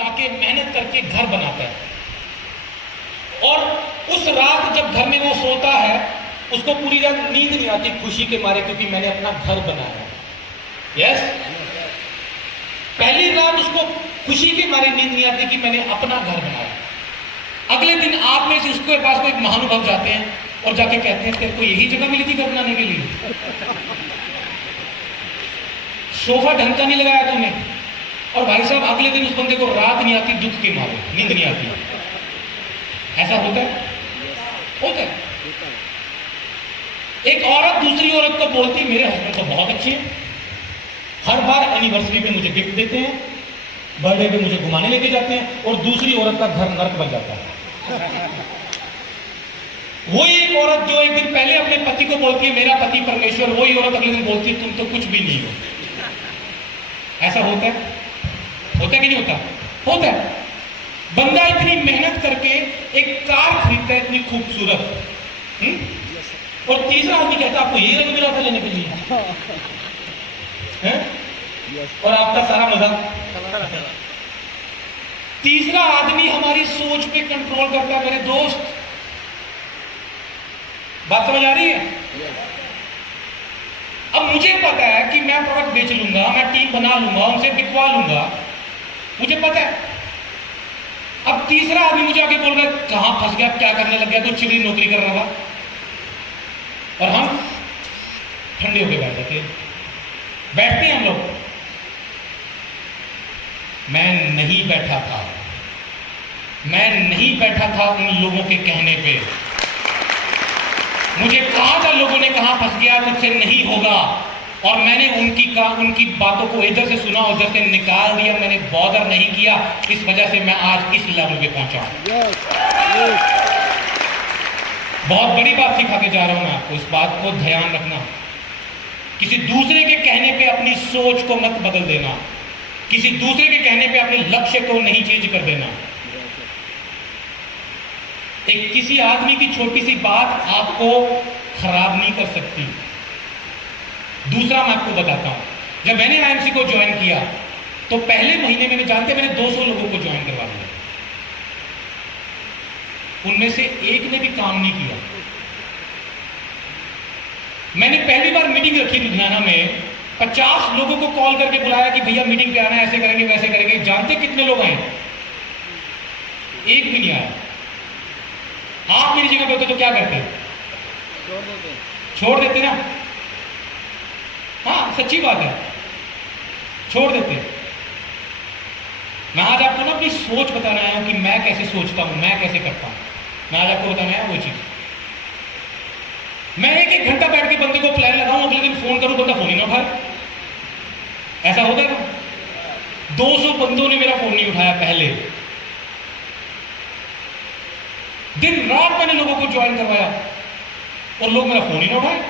ताकि मेहनत करके घर बनाता है और उस रात जब घर में वो सोता है उसको पूरी रात नींद नहीं आती खुशी के मारे, क्योंकि मैंने अपना घर बनाया। यस, पहली रात उसको खुशी के मारे नींद नहीं आती कि मैंने अपना घर बनाया। अगले दिन आप में से उसके पास कोई महानुभाव जाते हैं और जाके कहते हैं तेरे को यही जगह मिली थी घर बनाने के लिए, सोफा ढंग का नहीं लगाया तुमने। और भाई साहब अगले दिन उस बंदे को रात नहीं आती दुख के मारे, नींद नहीं आती। ऐसा होता है, होता है। एक औरत दूसरी औरत को बोलती मेरे हस्बैंड तो बहुत अच्छे हैं, हर बार एनिवर्सरी पे मुझे गिफ्ट देते हैं, बर्थडे पे मुझे घुमाने लेके जाते हैं, और दूसरी औरत का घर नर्क बन जाता है। वही एक औरत जो एक दिन पहले अपने पति को बोलती है मेरा पति परमेश्वर, वही औरत अगले दिन बोलती है तुम तो कुछ भी नहीं हो। ऐसा होता है, होता है कि नहीं होता? होता है। बंदा इतनी मेहनत करके एक कार खरीदता है इतनी खूबसूरत, और तीसरा आदमी कहता है आपको यही रंग मिला था लेने के लिए है? और आपका सारा मजा। तीसरा आदमी हमारी सोच पे कंट्रोल करता है। मेरे दोस्त, बात समझ आ रही है? अब मुझे पता है कि मैं प्रोडक्ट बेच लूंगा, मैं टीम बना लूंगा, उनसे बिकवा लूंगा, मुझे पता है। अब तीसरा आदमी मुझे आके बोल रहा है कहां फंस गया, क्या करने लग गया, तो चिड़ी नौकरी कर रहा था, और हम ठंडे होके बैठ जाते हैं। बैठते हैं हम लोग। मैं नहीं बैठा था, मैं नहीं बैठा था उन लोगों के कहने पे। मुझे कहा था, लोगों ने कहा फंस गया तुझसे नहीं होगा, और मैंने उनकी बातों को इधर से सुना उधर से निकाल दिया, मैंने बॉदर नहीं किया। इस वजह से मैं आज इस लेवल पे पहुंचा हूं। बहुत बड़ी बात सिखा के जा रहा हूं मैं आपको, इस बात को ध्यान रखना। किसी दूसरे के कहने पे अपनी सोच को मत बदल देना, किसी दूसरे के कहने पे अपने लक्ष्य को नहीं चेंज कर देना। एक किसी आदमी की छोटी सी बात आपको खराब नहीं कर सकती। दूसरा मैं आपको बताता हूं, जब मैंने आईएमसी को ज्वाइन किया तो पहले महीने में मैंने 200 लोगों को ज्वाइन करवा दिया। उनमें से एक ने भी काम नहीं किया। मैंने पहली बार मीटिंग रखी लुधियाना में, 50 लोगों को कॉल करके बुलाया कि भैया मीटिंग पे आना है, ऐसे करेंगे वैसे करेंगे। जानते कितने लोग आए? एक भी नहीं आया। आप मेरी जगह पे होते तो क्या करते? छोड़ देते ना। हाँ, सच्ची बात है, छोड़ देते। मैं आज आपको ना अपनी सोच बताना आया हूं कि मैं कैसे सोचता हूं, मैं कैसे करता हूं। मैं आज आपको बताना आया वो चीज। मैं एक घंटा बैठ के बंदे को प्लान लगाऊं, अगले दिन फोन करूं, बंदा फोन ही ना उठाए। ऐसा होता है ना? 200 बंदों ने मेरा फोन नहीं उठाया पहले। दिन रात मैंने लोगों को ज्वाइन करवाया और लोग मेरा फोन ही ना उठाए।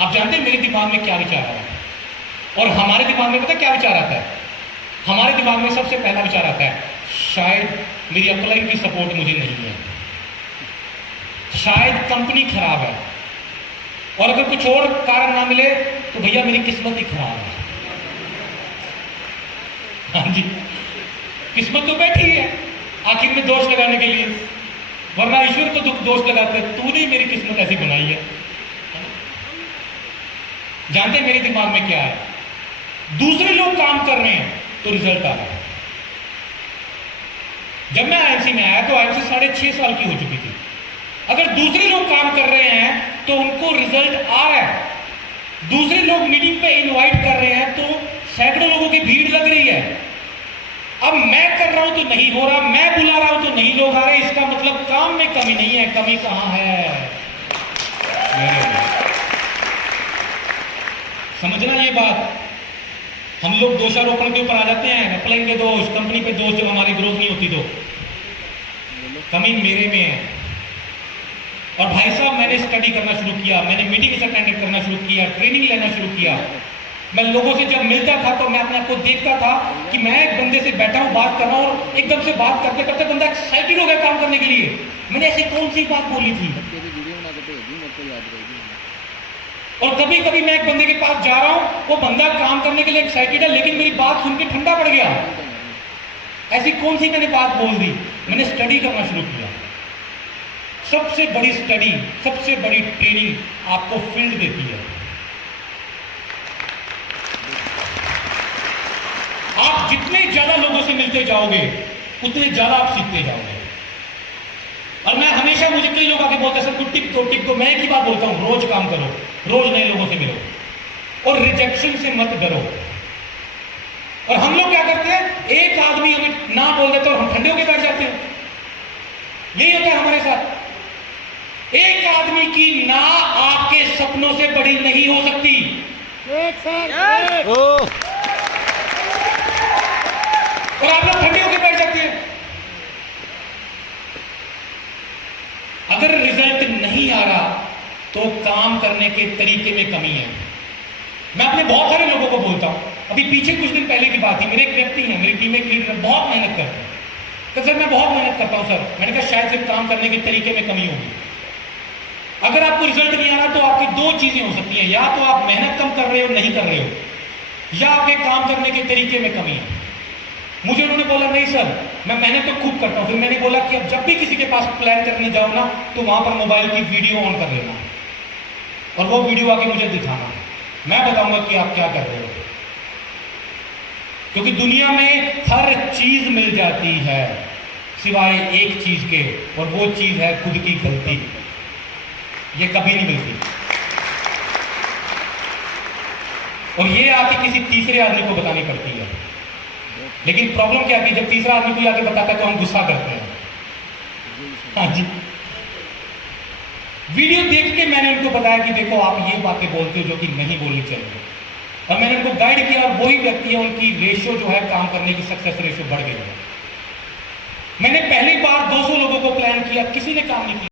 आप जानते हैं मेरे दिमाग में क्या विचार आ रहा है? और हमारे दिमाग में पता क्या विचार आता है? हमारे दिमाग में सबसे पहला विचार आता है शायद मेरी अपलाइन की सपोर्ट मुझे नहीं है, शायद कंपनी खराब है, और अगर कुछ और कारण ना मिले तो भैया मेरी किस्मत ही खराब है। हाँ जी, किस्मत तो बैठी है आखिर में दोष लगाने के लिए, वरना ईश्वर को दोष लगाते तूने मेरी किस्मत ऐसी बनाई है। जानते मेरे दिमाग में क्या है? दूसरे लोग काम कर रहे हैं तो रिजल्ट आ रहा है। जब मैं आईएमसी में आया तो आईएमसी 6.5 साल की हो चुकी थी। अगर दूसरे लोग काम कर रहे हैं तो उनको रिजल्ट आ रहा है। दूसरे लोग मीटिंग पे इनवाइट कर रहे हैं तो सैकड़ों लोगों की भीड़ लग रही है। अब मैं कर रहा हूं तो नहीं हो रहा, मैं बुला रहा हूं तो नहीं लोग आ रहे। इसका मतलब काम में कमी नहीं है। कमी कहां है? समझना ये बात। हम लोग दोषारोपण के ऊपर आ जाते हैं, अपलाइन पे दोष, कंपनी पे दोष, जब हमारी ग्रोथ नहीं होती तो। कमी मेरे में है। और भाई साहब मैंने स्टडी करना शुरू किया, मैंने मीटिंग अटेंड करना शुरू किया, ट्रेनिंग लेना शुरू किया। मैं लोगों से जब मिलता था तो मैं अपने आप को देखता था कि मैं एक बंदे से बैठा हूं, बात कर रहा हूं, और एकदम से बात करते करते बंदा एक्साइटेड हो गया काम करने के लिए। मैंने ऐसी कौन सी बात बोली थी? और कभी कभी मैं एक बंदे के पास जा रहा हूं, वो बंदा काम करने के लिए एक्साइटेड है, लेकिन मेरी बात सुन के ठंडा पड़ गया। ऐसी कौन सी मैंने बात बोल दी? मैंने स्टडी करना शुरू किया। सबसे बड़ी स्टडी, सबसे बड़ी ट्रेनिंग आपको फील्ड देती है। आप जितने ज्यादा लोगों से मिलते जाओगे उतने ज्यादा आप सीखते जाओगे। और मैं हमेशा, मुझे कई लोग आके बोलते हैं सर कुछ टिप दो। मैं एक ही बात बोलता हूं, रोज काम करो, रोज नए लोगों से मिलो और रिजेक्शन से मत डरो। और हम लोग क्या करते हैं, एक आदमी हमें ना बोल देता और हम ठंडे होकर बैठ जाते हैं। यही होता है हमारे साथ। एक आदमी की ना आपके सपनों से बड़ी नहीं हो सकती। और आप लोग ठंडे होकर बैठ जाते हैं। अगर रिजल्ट नहीं आ रहा तो काम करने के तरीके में कमी है। मैं अपने बहुत सारे लोगों को बोलता हूं, अभी पीछे कुछ दिन पहले की बात थी, मेरे एक व्यक्ति हैं, मेरी टीम में एक लीडर बहुत मेहनत करते हैं। तो सर मैं बहुत मेहनत करता हूं सर। मैंने कहा शायद सिर्फ काम करने के तरीके में कमी होगी। अगर आपको रिजल्ट नहीं आ रहा तो आपकी दो चीजें हो सकती हैं, या तो आप मेहनत कम कर रहे हो, नहीं कर रहे हो, या आपके काम करने के तरीके में कमी है। मुझे उन्होंने बोला नहीं सर मैं मेहनत तो खूब करता हूं। फिर मैंने बोला कि अब जब भी किसी के पास प्लान करने जाओ ना तो वहां पर मोबाइल की वीडियो ऑन कर लेना और वो वीडियो आके मुझे दिखाना, मैं बताऊंगा कि आप क्या कर रहे हो। क्योंकि दुनिया में हर चीज मिल जाती है सिवाय एक चीज के, और वो चीज है खुद की गलती। ये कभी नहीं मिलती। और ये आके किसी तीसरे आदमी को बतानी पड़ती है। लेकिन प्रॉब्लम क्या है, जब तीसरा आदमी कोई आके बताता है तो हम गुस्सा करते हैं। हाँ जी, वीडियो देख के मैंने उनको बताया कि देखो आप ये बातें बोलते हो जो कि नहीं बोलनी चाहिए। और मैंने उनको गाइड किया और वही व्यक्ति है, उनकी रेशियो जो है काम करने की, सक्सेस रेशियो बढ़ गई है। मैंने पहली बार 200 लोगों को प्लान किया, किसी ने काम नहीं किया।